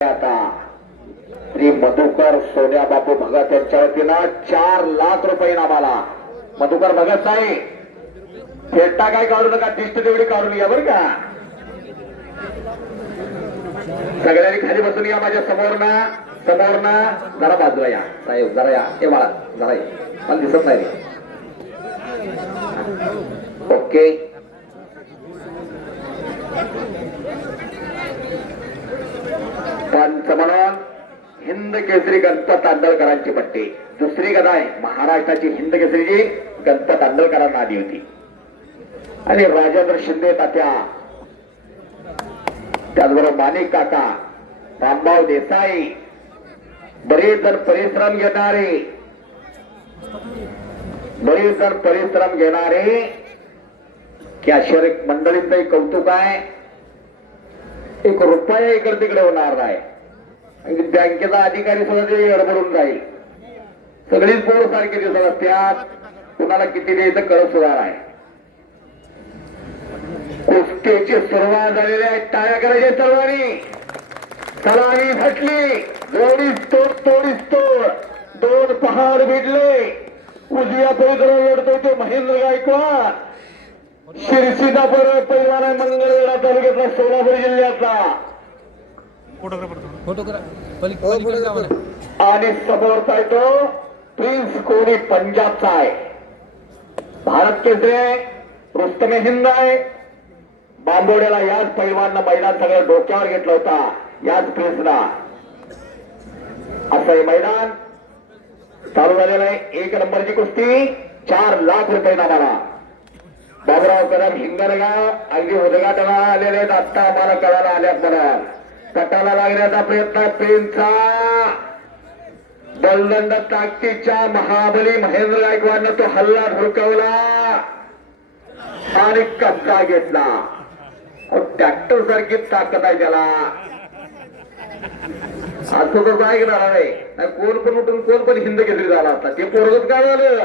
आता श्री मधुकर सोन्या बापू भगत यांच्या वतीनं 4 लाख रुपये नामाला. मधुकर भगत साहेब फेटा काय काढू नका, दिष्ट तेवढी काढून या बरं का. सगळ्यांनी खाली बसून या माझ्या समोरना जरा बाजूला या साहेब, जरा या. हे बाळा जरा या, मला दिसत नाही. ओके पंच म्हणून हिंद केसरी गणपत आंदळकरांची पट्टी. दुसरी गदा आहे महाराष्ट्राची हिंद केसरीची गणपत आंदळकरांना आली होती. आणि राजेंद्र शिंदे तात्या, त्याचबरोबर माणिक काका, रामभाऊ देसाई, बरेच जण परिश्रम घेणारे कॅशियर मंडळींचंही कौतुक आहे. 1 रुपया इकडे तिकडे होणार नाही. बँकेचा अधिकारी सुद्धा ते गडबडून जाईल. सगळीच पोर सारखे दिसत असतात, कुणाला किती द्यायचं कळत सुद्धा आहे. कुस्तीची सुरुवात झालेली आहे. टाळ्या करायच्या सर्वांनी. सलामी फटली, जोडीस तोड 2 पहाड भिडले. उजव्या पैदल लढतोय तो महेंद्र गायकवाड. शिरसीचा पैलवान आहे मंगळवेढा तालुक्यातला, सोलापूर जिल्ह्यातला. आणि समोरचा आहे तो प्रिन्स कोहली पंजाबचा आहे. भारत केसरी रुस्तमे हिंद आहे. बांबोड्याला याच पैलवाननं मैदान सगळं डोक्यावर घेतलं होता, याच प्रिन्सला. असं हे मैदान चालू झालेलं आहे. 1 नंबरची कुस्ती 4 लाख रुपये नामाला. बाबुराव कदम हिंगणगाव अगदी उद्घाटनाला आलेले आहेत. आता आम्हाला कळायला आल्यात म्हणून कटाला लागण्याचा प्रयत्न प्रेमचा. बलदंड ताकदीच्या महाबली महेंद्र गायकवाडनं तो हल्ला धुडकावला आणि कब्जा घेतला. ट्रॅक्टर सारखी ताकद आहे त्याला. असं तर ऐकणार आहे, कोण पण उठून कोण पण हिंद केसरी झाला असता. ते पोरगच काय झालं.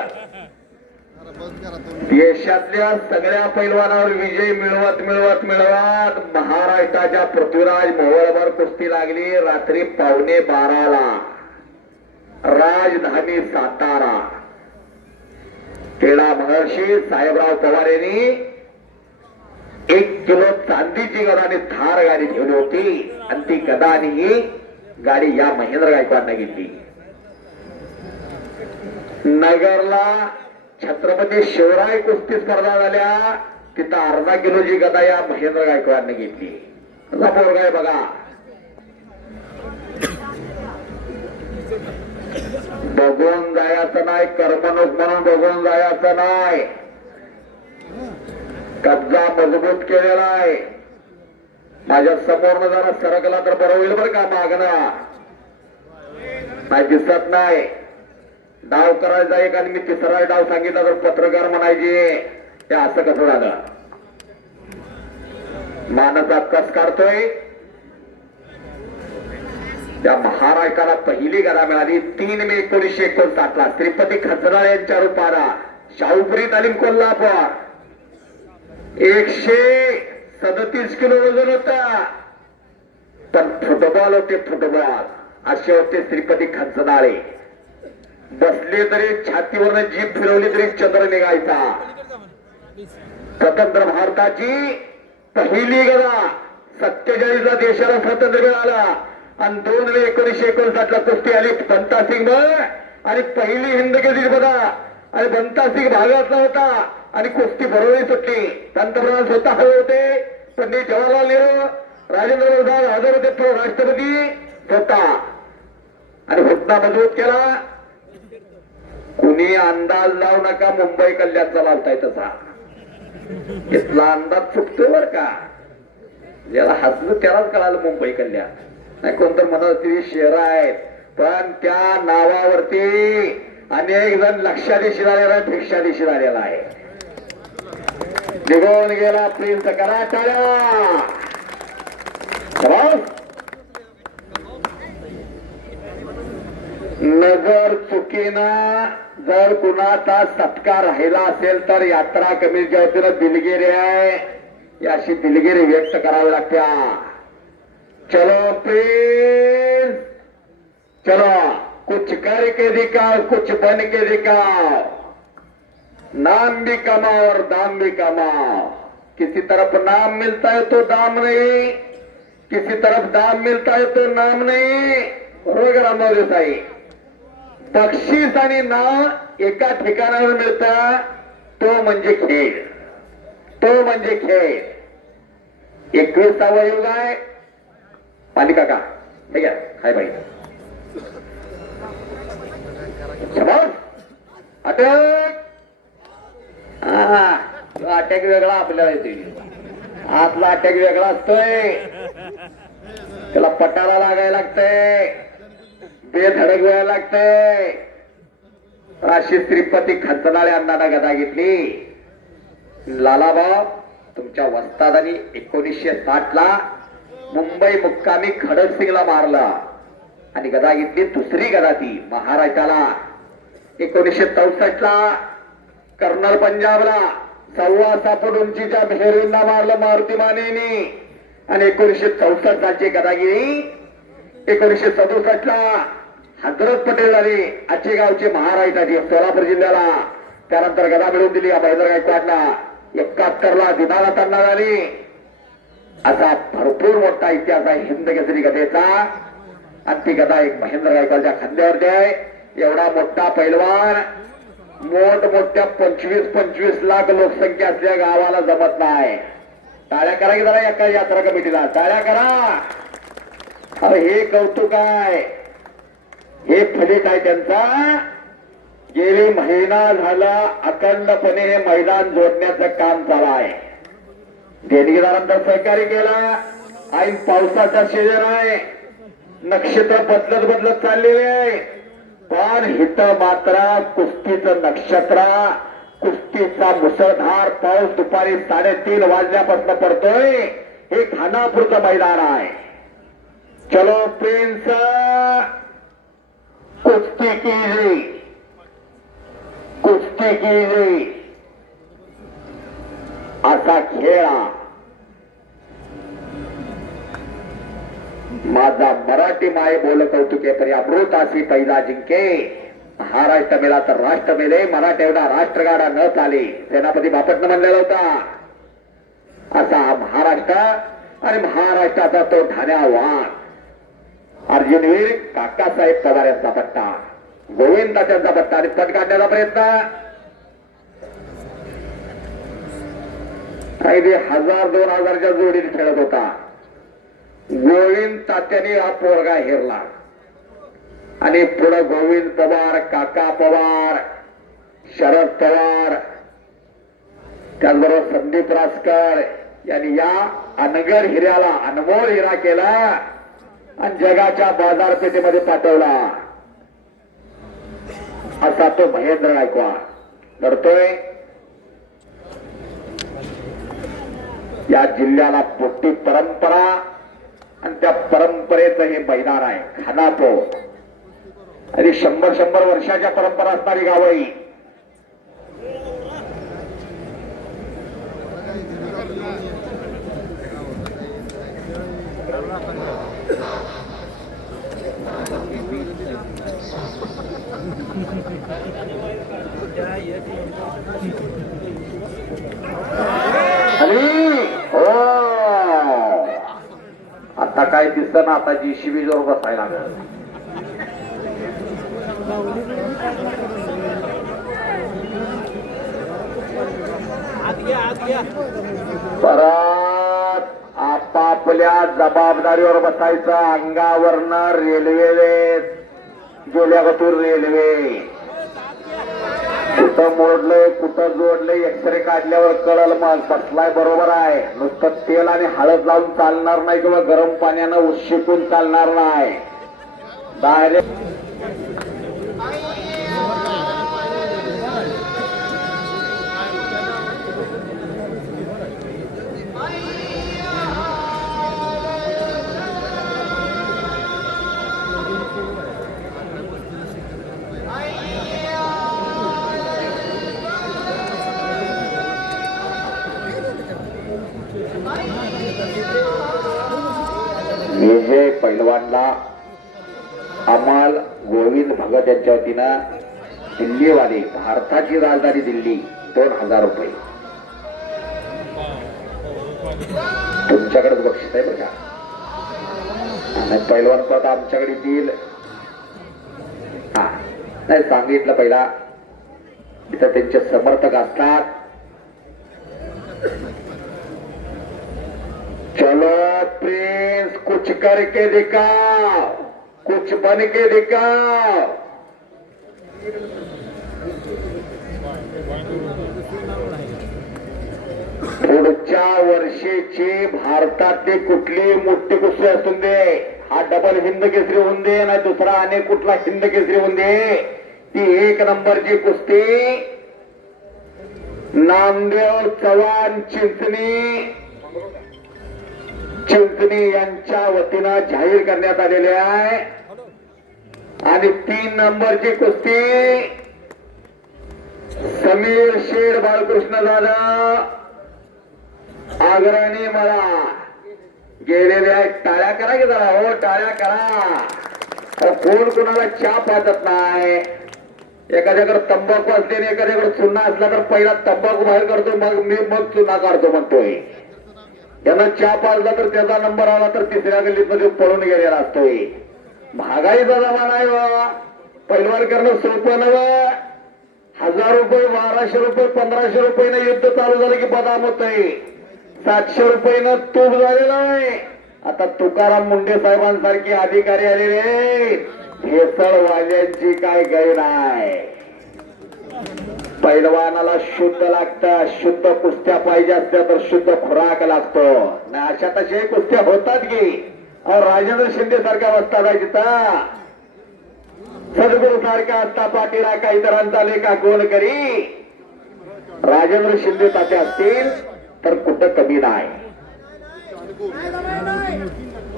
देशातल्या सगळ्या पैलवानावर विजय मिळवत महाराष्ट्राच्या पृथ्वीराज मोहोळवर कुस्ती लागली. रात्री 11:15 राजधानी सातारा. क्रीडा महर्षी साहेबराव पवार यांनी 1 किलो चांदीची गदा आणि थार गाडी ठेवली होती. आणि ती गदा आणि ही गाडी या महेंद्र गायकवाडने घेतली. नगरला छत्रपती शिवराय कुस्ती स्पर्धा झाल्या, तिथं अर्धा किलोची गदा या महेंद्र गायकवाडने घेतली. कसा पोरगा आहे बघा. बघून जायचं नाही, कर्मणूक म्हणून बघून जायचं नाही. कब्जा मजबूत केलेला आहे. माझ्या समोरनं जरा सरकला तर बरं होईल बरं का. मागणं नाही दिसत नाही. डाव करायचा एक आणि मी तिसरा डाव सांगितला तर पत्रकार म्हणायचे ते असं कसं झालं. मानाचा कस काढतोय. त्या महाराष्ट्राला पहिली गदा मिळाली 3 मे 1959 श्रीपती खचराळ यांच्या रूपाला. शाहूपुरी तालीम कोल्हापूर. 137 किलो वजन होता. पण फुटबॉल होते, फुटबॉल असे होते श्रीपती खचनाळे. बसले तरी छातीवरनं जीभ फिरवली तरी चंद्र निघायचा. स्वतंत्र भारताची पहिली गदा. 47ला देशाला स्वातंत्र्य मिळाला. आणि 2 मे 1959 कुस्ती आली बंता सिंग आणि पहिली हिंद केसरी बघा. आणि बंता सिंग भागातला होता आणि कुस्ती बरोबरी सुटली. पंतप्रधान स्वतः हवे होते. पंडित जवाहरलाल नेहरू, राजेंद्र प्रसाद हजर होते, तो राष्ट्रपती स्वतः. आणि घटना मजबूत केला. कुणी अंदाज लावू नका मुंबई कल्याणचा लावताय तसा. इथला अंदाज चुकतोय बर का. ज्याला हसलं त्यालाच कळालं मुंबई कल्याण. नाही कोणतं म्हणत शहर आहेत, पण त्या नावावरती अनेक जण लक्षाधीशी झालेला आहे, भिक्षाधीशी झालेला आहे. निघून गेला प्रिन्स. करा टाळ्या. नजर चुकीनं जर कुणाचा सत्कार राहिला असेल तर यात्रा कमिटीच्या वतीनं दिलगिरी आहे, अशी दिलगिरी व्यक्त करावी लागते. चलो प्लीज, चलो कुछ करके दिखाओ, कुछ बन के दिखाओ, नाम भी कमाओ और दाम भी कमाओ। किसी तरफ नाम मिलता है तो दाम नहीं, किसी तरफ दाम मिलता है तो नाम नहीं। बरोबर रामभाऊ साई, बक्षीस आणि नाव एका ठिकाणावर मिळतं, तो म्हणजे खेळ, तो म्हणजे खेळ. 21वा युग आहे. पाणी काका ठीक आहे, हाय बाई शाबास. अटक. अटॅक वेगळा आपल्याला येते, आतला अटॅक वेगळा असतोय, त्याला पटाला लागायला लागतंय, बेधडक व्हायला लागतंय. अशी श्रीपती खंचनाळे अण्णांना गदा घेतली. लालाभाऊ तुमच्या वस्तादानी 1960 ला मुंबई मुक्कामी खडकसिंगला मारला आणि गदा घेतली. दुसरी गदा ती महाराष्ट्राला 1964 ला कर्नल पंजाबला 1.25 फूट उंचीच्या भेरींना मारलं मारुती मानेनी. आणि 1964 सालची गदागिरी 1967 ला हजरत पटेल झाली, आजचे गावचे महाराष्ट्राची सोलापूर जिल्ह्याला. त्यानंतर गदा मिळवून दिली महेंद्र गायकवाडला. 71 ला दिनाला त्यांना झाली. असा भरपूर मोठा इतिहास आहे हिंद केसरी गदेचा. आणि ती गदा एक महेंद्र गायकवाडच्या खांद्यावरती आहे. एवढा मोठा पैलवान मोठमोठ्या 25 लाख लोकसंख्या असलेल्या गावाला जमत नाही. टाळ्या करा की जरा एका यात्रा कमिटीला टाळ्या करा. अरे हे कौतुक आहे, हे फलित आहे त्यांचा. गेली महिना झाला अखंडपणे हे मैदान जोडण्याचं काम चालू आहे. देणगीदारांचा सहकार्य केला. ऐन पावसाचा सीजन आहे, नक्षत्र बदलत चाललेले आहे. पण हित मात्र कुस्तीचं नक्षत्र, कुस्तीचा मुसळधार पाऊस दुपारी 3:30 वाजल्यापासून पडतोय. हे खानापूरचं मैदान आहे. चलो प्रिन्स, कुस्ती कीजिए, कुस्ती कीजिए, असा खेळा. माझा मराठी माय बोल कौतुके परी अमृतासी पैदा जिंके. महाराष्ट्र मेला तर राष्ट्र मेले, मराठा एवढा राष्ट्रगाडा न चाले, सेनापती बापटनं म्हणलेला होता. असा हा महाराष्ट्र आणि महाराष्ट्राचा तो ठाण्या वाघ अर्जुनवीर काकासाहेब पवार यांचा पट्टा, गोविंद तात्यांचा पट्टा आणि पट काढण्याचा प्रयत्न. अगदी 1000-2000च्या जोडीने खेळत होता. गोविंद तात्याने हा पोरगा हेरला आणि पुढे गोविंद पवार, काका पवार, शरद पवार, त्याचबरोबर संदीप रासकर यांनी या अनगर हिऱ्याला अनमोल हिरा केला आणि जगाच्या बाजारपेठेमध्ये पाठवला. असा तो महेंद्र गायकवाड लढतोय. या जिल्ह्याला मोठी परंपरा आणि त्या परंपरेचं हे मैदान आहे खानापूर. आणि 100 वर्षाच्या परंपरा असणारी गाव ही. आता काय दिसत ना, आता JCB जोर बसायला परत आपापल्या जबाबदारीवर बसायचं. अंगावरनं रेल्वे गेल्यागतूर रेल्वे कुठं मोडलंय कुठं जोडलंय एक्सरे काढल्यावर कळल. मग बसलाय बरोबर आहे. नुसतं तेल आणि हळद लावून चालणार नाही किंवा गरम पाण्यानं उशिकून चालणार नाही. डायरेक्ट अमाल गोविंद भगत यांच्या वतीनं दिल्लीवाले भारताची राजधानी दिल्ली 2000 रुपये तुमच्याकडेच बक्षीस आहे बघा. आणि पैलवान परत आमच्याकडे येईल. हा नाही सांगितलं पहिला इथं त्यांचे समर्थक असतात. चलो प्रिंस कुछ करके दिखाओ, कुछ बन के दिखाओ. पुढच्या वर्षीची भारतातली कुठली मोठी कुस्ती असून दे, हा डबल हिंद केसरी होऊन दे ना दुसरा अनेक कुठला हिंद केसरी होऊन दे, ती 1 नंबरची कुस्ती नामदेव चव्हाण चिंचणी यांच्या वतीनं जाहीर करण्यात आलेली आहे. आणि 3 नंबरची कुस्ती समीर शेठ बाळकृष्ण दादा आग्राने मला गेलेले आहेत. टाळ्या करा की जरा हो, टाळ्या करा. कोण कोणाला चहा पाजत नाही. एखाद्याकडे तंबाखू असते आणि एखाद्याकडे चुना असला तर पहिला तंबाखू बाहेर करतो मग चुना काढतो म्हणतोय. त्यांना चहा पाजला तर त्याचा नंबर आला तर तिसऱ्या गल्लीत मध्ये पळून गेलेला असतोय. महागाईचा जमाना आहे बाबा. पैलवान करणं सोपं नव्हे. 1000 रुपये 1200 रुपये 1500 रुपये युद्ध चालू झालं की बदाम होतंय. 700 रुपये तूप झालेलं आहे. आता तुकाराम मुंडे साहेबांसारखे अधिकारी आलेले भेसळवाल्यांची काय गैर आहे. पैलवानाला शुद्ध लागतं. शुद्ध कुस्त्या पाहिजे असत्या तर शुद्ध खुराक लागतो. नाही अशा तशा कुस्त्या होतात की. राजेंद्र शिंदे सारख्या अवस्था आहे तिथं. सद्गुरू सारखा असता पाटीला काही इतरांचा लेखा कोण करी. राजेंद्र शिंदे ताते असतील तर कुठं कमी नाही.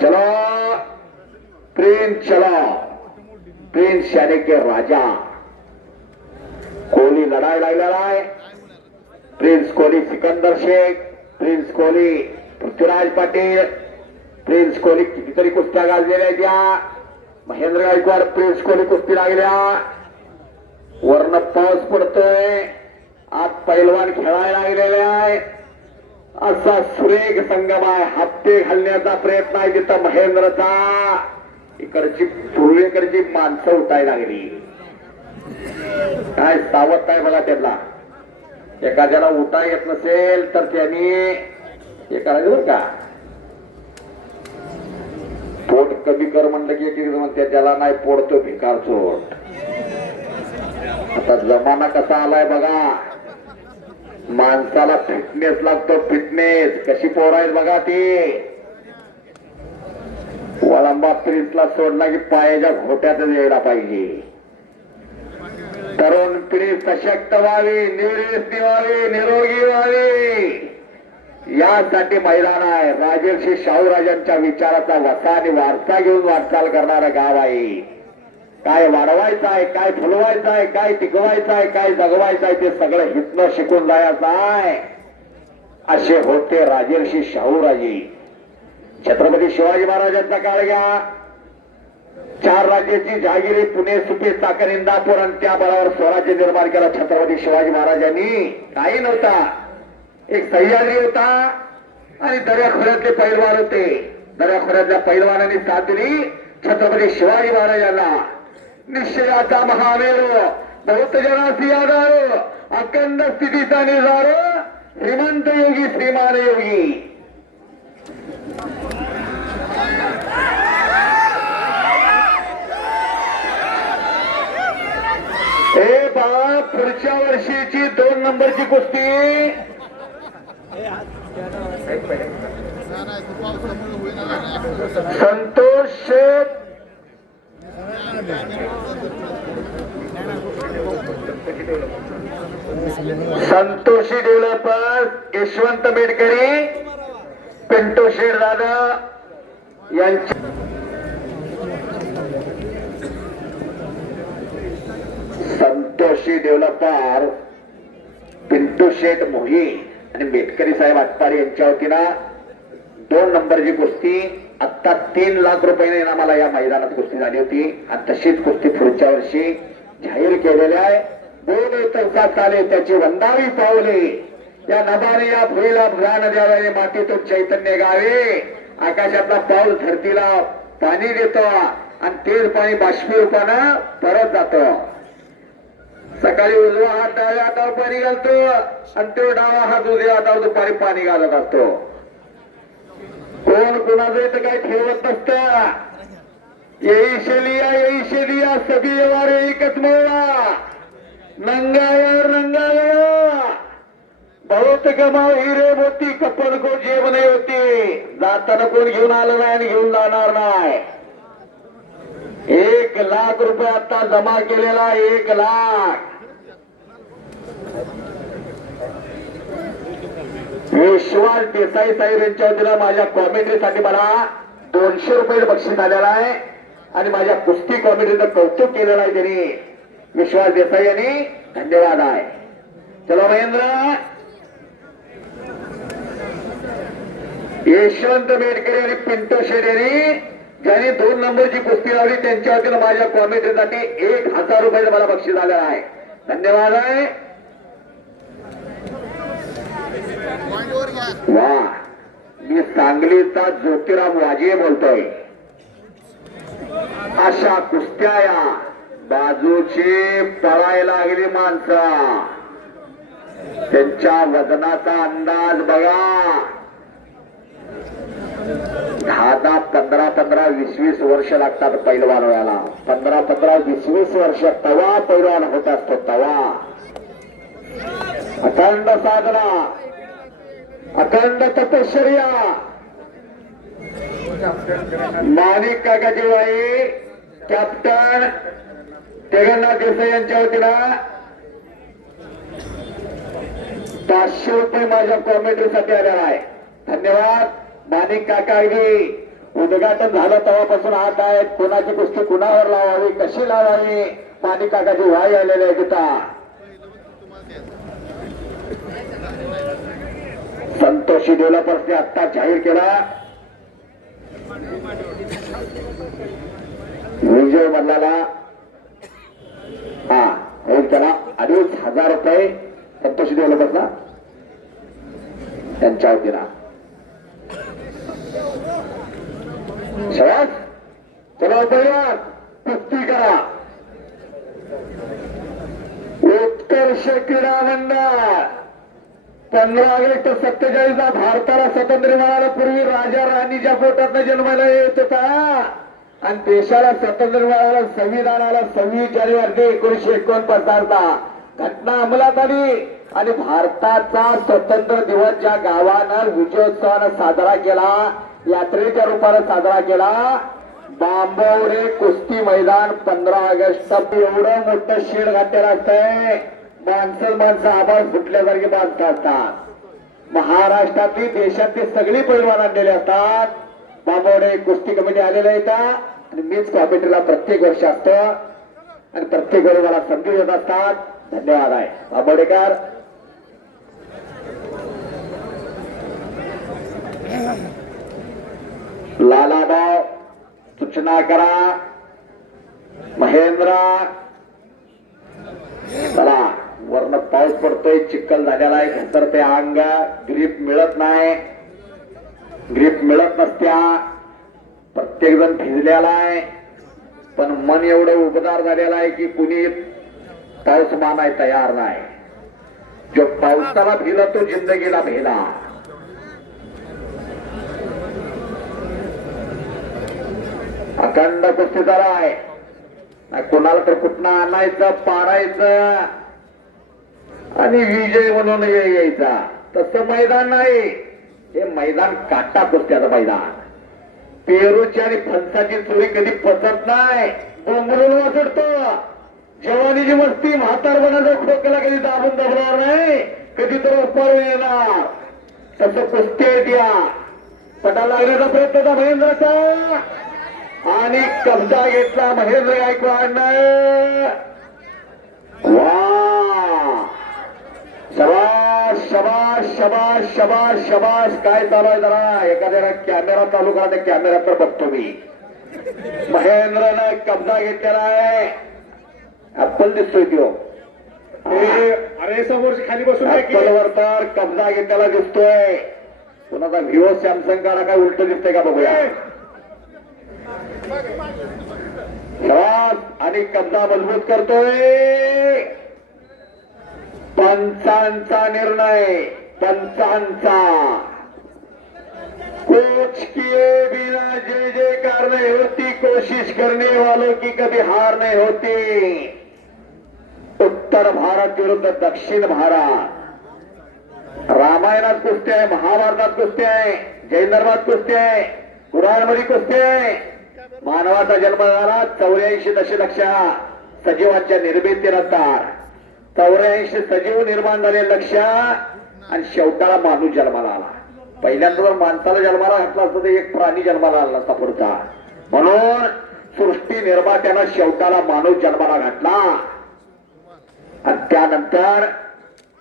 चलो प्रिंस, चलो प्रिंस यानी के राजा. कोहली लढाई लागलेला आहे. Prince Kohli Sikandar Shaikh, prince Kohli Prithviraj Patil, prince Kohli कितीतरी कुस्त्या गाजलेल्या आहेत. या महेंद्र गायकवाड प्रिन्स कोहली कुस्ती लागल्या. वर्ण पाऊस पडतोय. आज पैलवान खेळायला लागलेले आहे. असा सुरेख संगम आहे. हप्ते घालण्याचा प्रयत्न आहे तिथं महेंद्रचा. इकडची पूर्वेकडची माणसं उठायला लागली. काय सावध आहे बघा त्यांना. एखाद्याला उठा येत नसेल तर त्यांनी हे करायचं बरं का. पोट कमी कर म्हणलं की एक म्हणते त्याला नाही पोडतो भिकार चोट. आता जमाना कसा आलाय बघा. माणसाला फिटनेस लागतो. फिटनेस कशी पोरायच बघा ती. वळंबा प्रिन्सला सोडला की पायाच्या घोट्यातच यायला पाहिजे. तरुण पिढी सशक्त व्हावी, निर्व्यसनी व्हावी, निरोगी व्हावी यासाठी मैदान आहे. राजर्षी शाहूराजांच्या विचाराचा वसा आणि वारसा घेऊन वाटचाल करणारं गाव आहे. काय वाढवायचं आहे, काय फुलवायचं आहे, काय टिकवायचं आहे, काय जगवायचं आहे ते सगळं हितनं शिकून जायचं आहे. असे होते राजर्षी शाहूराजे. छत्रपती शिवाजी महाराजांचा काळ घ्या. 4 राज्याची जहागिरी पुणे, सुपे, चाकण, इंदापूर आणि त्या बळावर स्वराज्य निर्माण केला छत्रपती शिवाजी महाराजांनी. काही नव्हता. एक सह्याद्री होता आणि दर्याखोऱ्यातले पैलवान होते. दर्याखोऱ्यातल्या पैलवानांनी साथ दिली छत्रपती शिवाजी महाराजांना. निश्चयाचा महामेरू, बहुत जनासी आधार, अखंड स्थितीचा निर्धार, श्रीमंत योगी श्रीमान योगी. हे बा पुढच्या वर्षीची 2 नंबरची कुस्ती संतोष शेठ संतोषी डेव्हलपर्स, यशवंत मेडकरी, पिंटू शेठ दादा यांची संतोषी डेव्हलपर पिंटू शेठ मोही आणि मेटकरी साहेब आटपाडी यांच्या वतीनं 2 नंबरची कुस्ती आता 3 लाख रुपये इनामाला या मैदानात कुस्ती झाली होती आणि तशीच कुस्ती पुढच्या वर्षी जाहीर केलेली आहे. 2 तवसात आले त्याची वंदावी पावले या नभाने या भुईला भुरान द्यावे मातीतून चैतन्य गावे. आकाशातला पाऊस धरतीला पाणी देतो आणि तेच पाणी बाष्पी रूपानं परत जातो. सकाळी उजवा हात डाव्या हातावर पाणी घालतो आणि तो डावा हात उजव्या हातावर दुपारी पाणी घालत असतो. कोण कुणाचं इथं काही ठेवत नसत. यही शेलिया सभी वारे एकच मोळा नंगावर नंगावर बहुत कमाव हिरे मोती कपड को जेवण होती. जाताना कोण घेऊन आलं नाही आणि घेऊन जाणार नाही. 1 लाख रुपये आता जमा केलेला 1 लाख. विश्वास देसाई साहेब यांच्या वतीला माझ्या कॉमेंट्रीसाठी मला 200 रुपये बक्षीस आलेला आहे आणि माझ्या कुस्ती कॉमेंट्रीचं कौतुक केलेलं आहे त्यांनी विश्वास देसाई यांनी. धन्यवाद आहे. चलो महेंद्र. यशवंत मेडकरी आणि पिंटू शेट यांनी ज्यांनी 2 नंबरची कुस्ती लावली त्यांच्या वतीनं माझ्या कॉमेंट्रीसाठी 1000 रुपये मला बक्षीस आलेलं आहे. धन्यवाद आहे. वा मी सांगलीचा ज्योतिराम वाजे बोलतोय. अशा कुस्त्या या बाजूची पळायला लागली माणसं. त्यांच्या वजनाचा अंदाज बघा. 10, 15, 20 वर्ष लागतात पैलवान व्हायला. 15, 20 वर्ष तवा पैलवान होत असतो. तवा अखंड साधना अखंड तपश्चर्या. माणिक काकाजी वाई कॅप्टन जगन्नाथ देसाई यांच्या वतीनं 500 रुपये माझ्या कॉमेंट्रीसाठी आलेला आहे. धन्यवाद. माणिक काका अगदी उद्घाटन झालं तेव्हापासून हात आहेत. कोणाची कुस्ती कुणावर लावावी कशी लावावी माणिक काकाची वाई आलेले आहे. तिथं संतोषी डेव्हलपर्सने आता जाहीर केला विजय मल्लाला होईल त्याला 2,500 रुपये संतोषी डेव्हलपर्सला त्यांच्या वतीला. शबास. चला परिवार कुस्ती करा. उत्कर्ष क्रीडा मंडळ 15 ऑगस्ट 47 ला भारताला स्वातंत्र्य मिळालं. पूर्वी राजा राणीच्या पोटात जन्माला येत होता आणि देशाला स्वातंत्र्य मिळालं संविधानाला 26 जानेवारी 1949 ला घटना अंमलात आली आणि भारताचा स्वतंत्र दिवस ज्या गावानं विजयोत्सवानं साजरा केला यात्रेच्या रूपानं साजरा केला बांबवडे कुस्ती मैदान 15 ऑगस्ट. एवढं मोठं शेड घातलेलं असतंय. माणसं आभाळ फुटल्यासारखी माणसं असतात. महाराष्ट्रातली देशातली सगळी पैलवान आणलेले असतात. बांबवडे कुस्ती कमिटी आलेल्या येतात आणि मीच कॉमेंट्रीला प्रत्येक वर्षी असतो आणि प्रत्येक वेळी मला संधी देत असतात. धन्यवाद आहे बांबवडेकर. लालाभाऊ सूचना करा. महेंद्र चला. वरनं पाऊस पडतोय चिखल झालेला आहे. नंतर ते अंग ग्रीप मिळत नाही. ग्रीप मिळत नसत्या. प्रत्येक जण भिजलेला आहे पण मन एवढं उबदार झालेलं आहे की कुणी पाऊस मानाय तयार नाही. जो पावसाला भिला तो जिंदगीला भिला. अखंड कुस्तीदार आहे. कोणाला तर कुठनं आणायचं पारायचं आणि विजय म्हणून यायचा तसं मैदान नाही. हे मैदान काटा कुस्त्याचं मैदान. पेरूची आणि फणसाची चोरी कधी पचत नाही. बोंबलून वासडतो. जवानीची मस्ती म्हातारपणाचा खोकला कधी दाबून दाबणार नाही. कधी तर उपार येणार. तसं कुस्ती द्या. पटा लागण्याचा प्रयत्न होता महेंद्रचा आणि कब्जा घेतला महेंद्र गायकवाडनं. वा शाबास शबाश शबाश शबाश शबाश. काय चालू आहे जरा एखाद्याला कॅमेरा चालू करा. त्या कॅमेऱ्यात तर बघतो मी. महेंद्रनं कब्जा घेतलेला आहे. ऍपल दिसतोय तो. अरे समोर खाली बसून ऍपलवर तर कब्जा घेतलेला दिसतोय. कुणाचा व्हिओ सॅमसंग काढा काय उलट दिसतंय का बघूया. शबाश. आणि कब्जा मजबूत करतोय. पंचांचा निर्णय. पंचांचा. कोच किए बिना जय जयकार नहीं होती. कोशिश करने वालों की कभी हार नहीं होती. उत्तर भारत विरुद्ध दक्षिण भारत. रामायणात कुस्ती आहे, महाभारतात कुस्ती आहे, जैन धर्मात कुस्ती आहे, कुराणमध्ये कुस्ती आहे. मानवाचा जन्म झाला 84 दशलक्ष सजीवांच्या निर्मितीनंतर. 84 सजीव निर्माण झाले लक्ष आणि शेवटाला माणूस जन्माला आला. पहिल्यांदा जर माणसाला जन्माला घातला असता तर एक प्राणी जन्माला आला नसता पुढचा. म्हणून सृष्टी निर्मात्यानं शेवटाला माणूस जन्माला घातला आणि त्यानंतर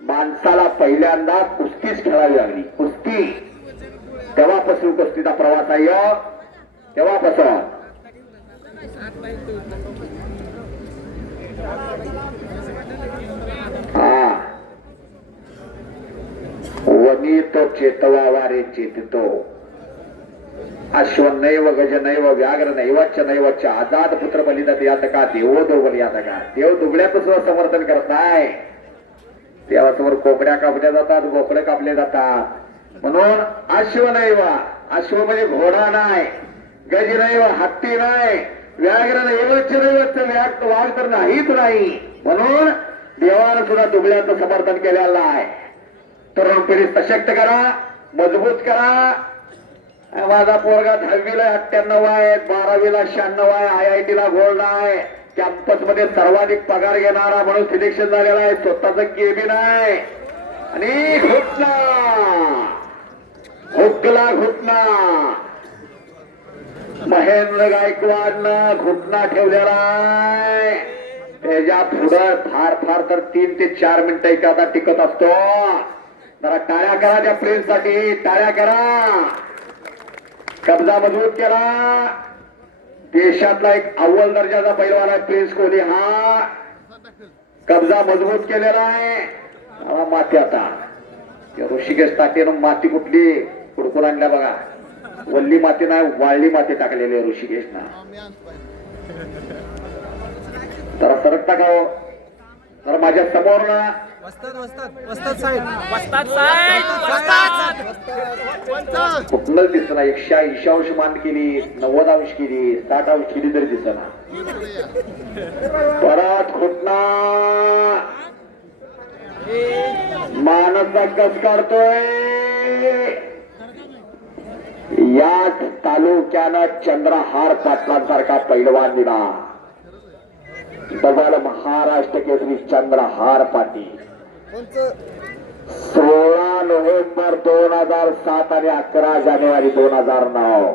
माणसाला पहिल्यांदा कुस्तीच खेळावी लागली. कुस्ती तेव्हापासून कुस्तीचा प्रवास आहे. तेव्हापासून वनितो चेतवा वारे चेतितो. अश्वनैव गजनैव व्याघ्र नैवच्च नैवच्च आजाद पुत्र बलिदात यात का देवो दो बलियात का. देव दुबळ्याचं सुद्धा समर्थन करत नाही. देवासमोर कोकड्या कापल्या जातात, गोकडे कापले जातात. म्हणून अश्वनैव. अश्व म्हणजे घोडा नाही, गजनैव हत्ती नाही, व्याघ्र नैवच्च नैवच्च वाघ तर नाहीच नाही. म्हणून देवानं सुद्धा दुबळ्याचं समर्थन केलेलं आहे. तरुण पिढी सशक्त करा, मजबूत करा. माझा पोरगा 10वीला 98 आहे, 12वीला 96 आहे, IIT ला गोल्ड आहे, कॅम्पस मध्ये सर्वाधिक पगार घेणारा म्हणून सिलेक्शन झालेला आहे. स्वतःच केबिन आहे आणि घुटना हुकला घुटना. महेंद्र गायकवाडनं घुटना ठेवलेला आहे. त्याच्या पुढं फार फार तर 3 ते 4 मिनिटं एखादा टिकत असतो. जरा टाळ्या करा त्या प्रिन्स साठी. टाळ्या करा. कब्जा मजबूत केला. देशातला एक अव्वल दर्जाचा पैलवान आहे प्रिन्स कोहली. हा कब्जा मजबूत केलेला आहे. माती आता ऋषिकेश ताटेनं माती कुठली कुडकुड आणल्या बघा. वल्ली माती नाही, वाळली माती टाकलेली आहे ऋषिकेशना. जरा सरकता का हो. तर माझ्या समोर ना कुठलंच दिसत नाही. 180 अंश मान केली, 90 अंश केली, 60 अंश केली तरी दिसना. परत घुटना. मानसचा कस काढतोय. याच तालुक्यानं चंद्रहार पाटलांसारखा पैलवान दिला. डबल महाराष्ट्र केसरी चंद्रहार पाटील. 16 नोव्हेंबर 2007 आणि 11 जानेवारी 2009.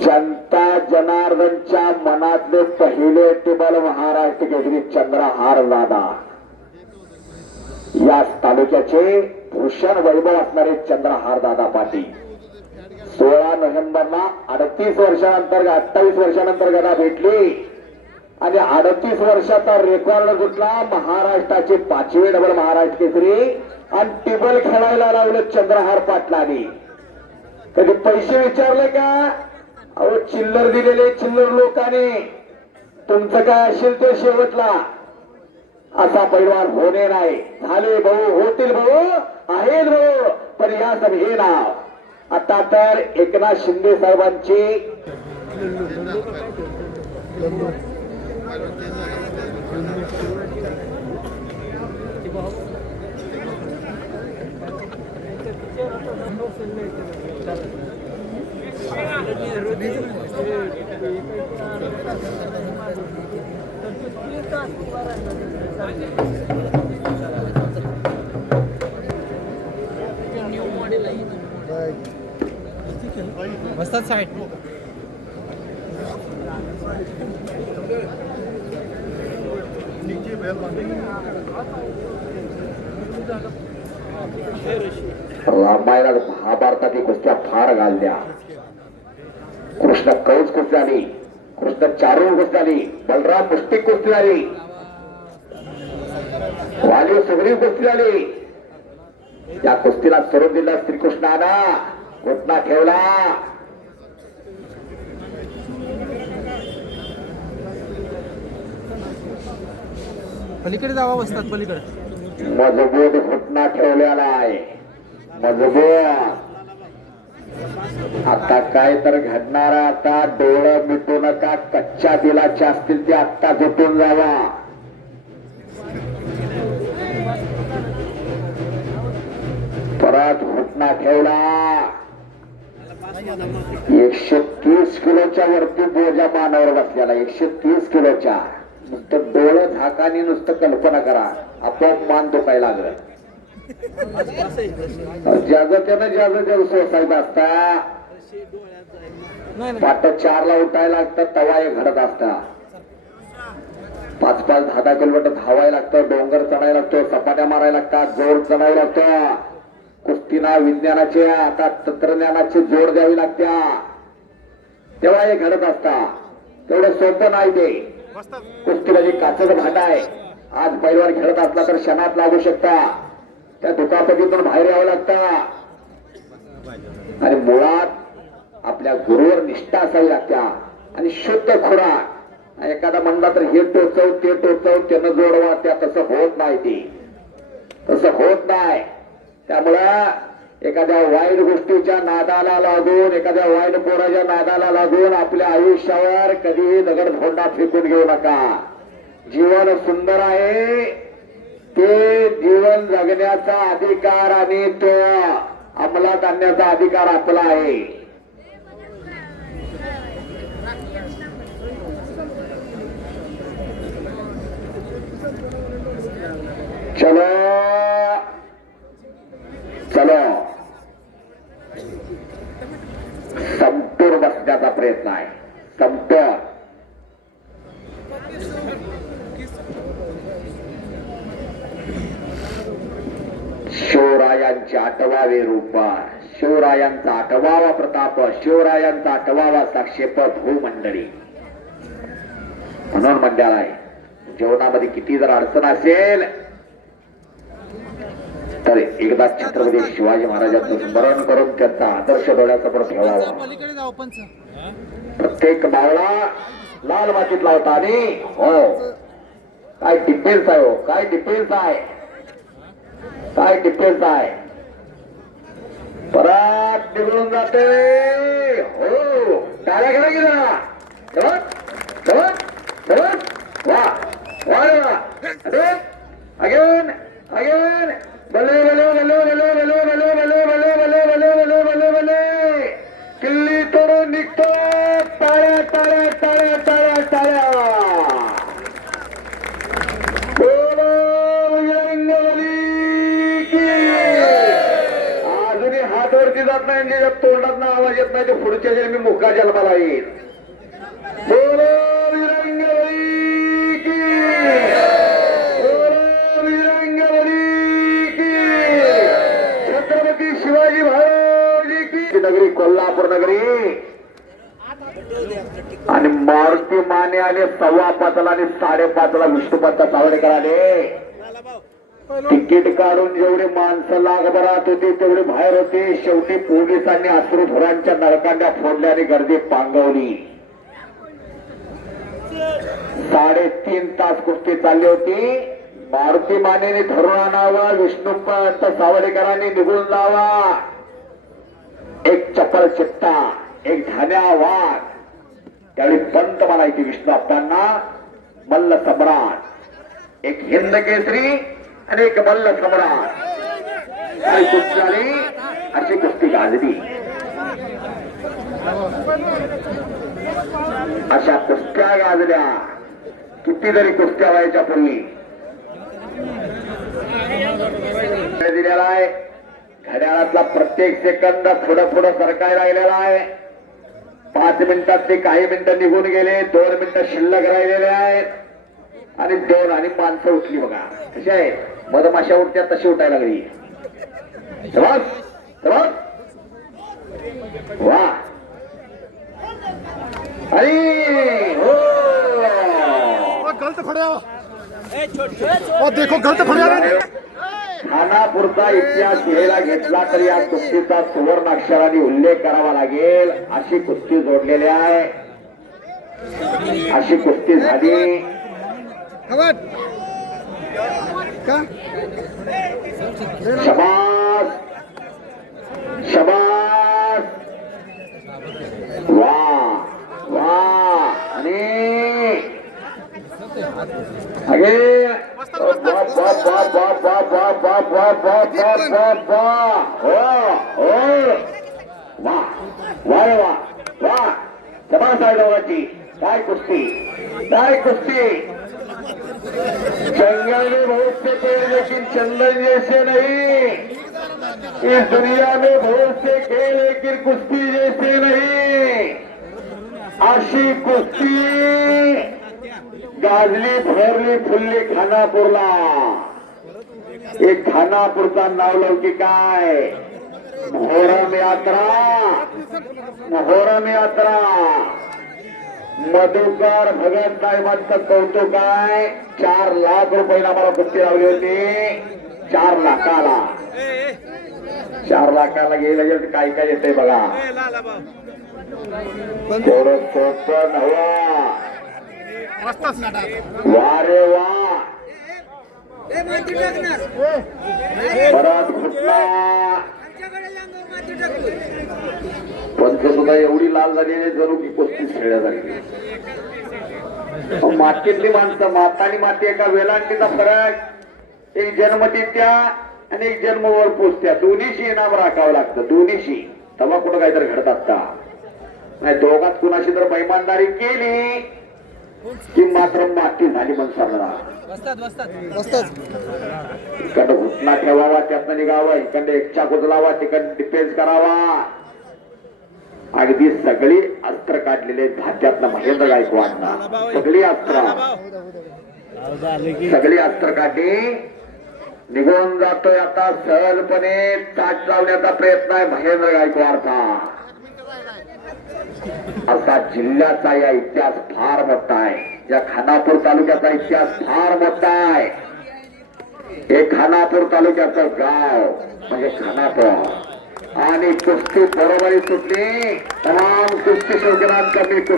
जनता जनार्दनच्या मनातले पहिले टेबल महाराष्ट्र केसरी चंद्रहार दादा. या तालुक्याचे भूषण वैभव असणारे चंद्रहार दादा पाटील. 16 नोव्हेंबरला 38 वर्षानंतर 28 वर्षानंतर गदा भेटली आणि 38 वर्षाचा रेकॉर्ड गुटला. महाराष्ट्राचे 5वे डबल महाराष्ट्र केसरी आणि टेबल खेळायला लावलं चंद्रहार पाटलांनी. कधी पैसे विचारले का? अहो चिल्लर दिलेले चिल्लर लोकांनी. तुमचं काय असेल ते शेवटला. असा पैलवान होणे नाही. झाले भाऊ, होतील भाऊ, आहेत भाऊ, पण या सब हे नाव. आता तर एकनाथ शिंदे साहेबांची वस्ताद साइड नीचे बैल बांधेंगे. रामायणात महाभारतात ही कुस्त्या फार गाजल्या. कृष्ण कौच कुस्ती आली, कृष्ण चारून कुस्ती आली, बलराम मुष्टिक कुस्ती आली, वाली सुग्रीव कुस्ती आली. या कुस्तीला स्वरूप दिला श्रीकृष्णाना, घोटना ठेवला. पलीकडे जावा बसतात पलीकडे. मजबूत घोटना ठेवलेला आहे, मजबूत. आता काय तर घडणार आहे. आता डोळं मिटू नका, कच्च्या दिलाच्या असतील ते आत्ता झोपून जावा. परत घोटना ठेवला. 130 किलोच्या वरती बोजा मानावर बसलेला, 130 किलोच्या. नुसतं डोळं झाकानी नुसतं कल्पना करा, आपोआप मान दुखायला लागलं. ज्याचं त्यानं सोसायचं असता. पाट 4ला उठायला लागतं, तवा एक घडत असता. 5-5, 10-10 किलोमीटर धावायला लागतं, डोंगर चढायला लागतो, सपाट्या मारायला लागतात, जोर चढायला लागतं. कुस्तीना विज्ञानाचे आता तंत्रज्ञानाची जोड द्यावी लागत्या, तेव्हा हे घडत असता. तेवढं सोपं नाही ते. कुस्ती म्हणजे काचेचं भांड आहे. आज पैलवान खेळत असला तर क्षणात लागू शकता. त्या दुखापतीतून बाहेर यावं लागतं. आणि मुळात आपल्या गुरुवर निष्ठा असावी लागत्या आणि शुद्ध खुराक. एखादा म्हणला तर हे टोचव ते टोचव त्यानं जोडवा, त्या तसं होत नाही. ते तसं होत नाही. त्यामुळं एखाद्या वाईट गोष्टीच्या नादाला लागून, एखाद्या वाईट पोराच्या नादाला लागून आपल्या आयुष्यावर कधीही दगडधोंडा फेकून घेऊ नका. जीवन सुंदर आहे, ते जीवन जगण्याचा अधिकार आणि तो अंमलात आणण्याचा अधिकार आपला आहे. चलो चलो, समतोल बसण्याचा प्रयत्न आहे. समतोल. शिवरायांचे 8वावे रूप, शिवरायांचा 8वावा प्रताप, शिवरायांचा 8वावा साक्षेप भूमंडळी म्हणून मंडळ आहे. जीवनामध्ये किती जर अडचण असेल तर एकदा छत्रपती शिवाजी महाराजांचं स्मरण करून त्यांचा आदर्श डोळ्यासमोर ठेवावा. पलीकडे जाऊ पंच. प्रत्येक बावळा लाल मातीत लावता. आणि हो, काय डिफेन्स आहे, हो काय डिफेन्स आहे, काय डिफेन्स आहे. परत निघून जाते. हो, टाळ्या गेला गेला. वा वा वा. Again again. भले भले भले भले भले भले भले भले भले भले भले भले भले. किल्ली तोडून निघतो. टाळ्या टाळ्या टाळ्या टाळ्या टाळ्या. अजूनही हात वरती जात नाही, म्हणजे तोंडात ना आवाज येत नाही, ते पुढच्या जन्मी मुका जन्माला येईल. बोलो विरंगवली की, बोलो विरंगवली की. छत्रपती शिवाजी महाराज की नगरी, कोल्हापूर नगरी. आणि मारुती माने आले 5:15 आणि 5:30 विष्णुपंत सावडेकर आले. तिकीट काढून जेवढी माणसं लागभरात होती तेवढी बाहेर होती. शेवटी पोलिसांनी अश्रुधुरांच्या नळकांड्या फोडल्या आणि गर्दी पांगवली. 3.5 तास कुस्ती चालली होती. मारुती मानेने धरून आणावं, विष्णुपंत सावडेकरांनी निघून जावा. एक चपल चित्ता, एक ढाण्या वाघ. त्यावेळी पंत म्हणायची विष्णुप्पांना, मल्ल सम्राट. एक हिंद केसरी आणि एक मल्ल सम्राट. काही कुस्ती आली, अशी कुस्ती गाजली. अशा कुस्त्या गाजल्या. कितीतरी कुस्त्या व्हायच्या पूर्वी. दिलेला आहे घड्याळातला प्रत्येक सेकंद पुढं पुढं सरकायला लागलेला आहे. 5 मिनिटात ते काही मिनिटं निघून गेले, 2 मिनिटं शिल्लक राहिलेले आहेत. आणि 2 आणि माणसं उठली बघा. कशी आहे मधमाशा उठत्या तशी उठायला लागली. समज समज वा अरे हो गलत खड्या देखो गलत खड्या खानापूरचा इतिहास लिहायला घेतला तर या कुस्तीचा सुवर्ण अक्षराने उल्लेख करावा लागेल. अशी कुस्ती जोडलेली आहे. अशी कुस्ती झाली. शबास शबास वा वा आणि अगे काय कुस्ती काय कुस्ती. जंगल में बहुत से पेड़ लेकिन चंदन जैसे नहीं. इस दुनिया में बहुत से खेल लेकिन कुश्ती जैसे नहीं. अशी कुस्ती गाजली भरली फुलली खानापूरला. एक खानापूरचा नावलौकिक काय मोहरम यात्रा. मोहरम यात्रा मधुकर भगत साहेबांचं कौतुक आहे. 4 लाख रुपये आम्हाला कुस्ती लावली होती. 4 लाखाला 4 लाखाला गेलं काय काय येते बघा. थोडं सोपं नव्हा. वारे वा परत घुसला. पंच सुद्धा एवढी लाल झालेली जणू की कुस्ती खेळल्या झाली. मातीतली माणसं माता आणि माती एका वेलांटीचा फरक. एक जन्मतिथ्या आणि एक जन्मवर पोचत्या दोन्हीशी इनाम राखावं लागतं. दोन्हीशी तेव्हा कुठं काहीतरी घडत असता. नाही दोघात कुणाशी तर बैमानदारी केली की मात्र माती झाली म्हणून समजा. इकडं घुसला ठेवावा त्यातनं निघावा. इकडे एक चाकू लावा तिकडे डिफेन्स करावा. अगदी सगळी अस्त्र काढलेले धात्यातनं महेंद्र गायकवाडना सगळी अस्त्र काढली. निघून जातोय आता सहजपणे. चाट लावण्याचा प्रयत्न आहे महेंद्र गायकवाडचा. असा जिल्ह्याचा या इतिहास फार मोठा आहे. या खानापूर तालुक्याचा इतिहास फार मोठा आहे. हे खानापूर तालुक्याचं गाव म्हणजे खानापूर. आणि कुस्ती बरोबरी सुटली. तमाम कुस्ती शौकीनांचा मी कुस्ती